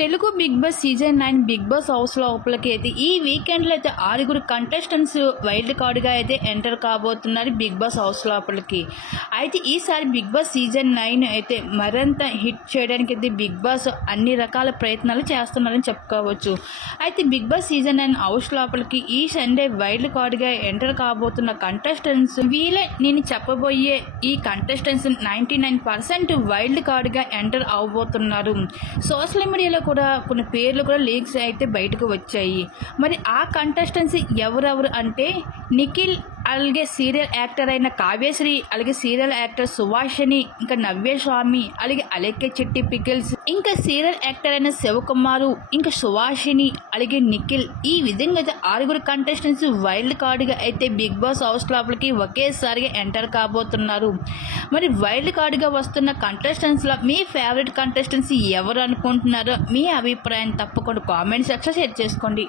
Telugu Bigg Boss season 9 Bigg Boss house లోపలికి అయితే ఈ వీకెండ్లో అయితే 6 కంటెస్టెంట్స్ వైల్డ్ కార్డ్గా అయితే ఎంటర్ కాబోతున్నారు బిగ్ బాస్ హౌస్ లోపలికి. అయితే ఈసారి బిగ్ బాస్ సీజన్ 9 అయితే మరింత హిట్ చేయడానికి అయితే బిగ్ బాస్ అన్ని రకాల ప్రయత్నాలు చేస్తున్నారని చెప్పుకోవచ్చు. అయితే బిగ్ బాస్ సీజన్ 9 హౌస్ లోపలికి ఈ సండే వైల్డ్ కార్డ్గా ఎంటర్ కాబోతున్న కంటెస్టెంట్స్ వీళ్ళే. నేను చెప్పబోయే ఈ కంటెస్టెంట్స్ 99% వైల్డ్ కార్డ్గా ఎంటర్ అవబోతున్నారు. సోషల్ మీడియాలో కూడా కొన్ని పేర్లు కూడా లీక్స్ అయితే బయటకు వచ్చాయి. మరి ఆ కంటెస్టెంట్స్ ఎవరెవరు అంటే నిఖిల్, అలాగే సీరియల్ యాక్టర్ అయిన కావ్యశ్రీ, అలాగే సీరియల్ యాక్టర్ సువాషిని, ఇంకా నవ్యస్వామి, అలాగే అలెక్కే చిట్టి పికిల్స్, ఇంకా సీరియల్ యాక్టర్ అయిన శివకుమారు, ఇంకా సువాషిని, అలాగే నిఖిల్. ఈ విధంగా అయితే 6 కంటెస్టెంట్స్ వైల్డ్ కార్డ్గా అయితే బిగ్ బాస్ హౌస్ లోపలికి ఒకేసారిగా ఎంటర్ కాబోతున్నారు. మరి వైల్డ్ కార్డ్గా వస్తున్న కంటెస్టెంట్స్లో మీ ఫేవరెట్ కంటెస్టెంట్స్ ఎవరు అనుకుంటున్నారో మీ అభిప్రాయం తప్పకుండా కామెంట్ సెక్షన్ షేర్ చేసుకోండి.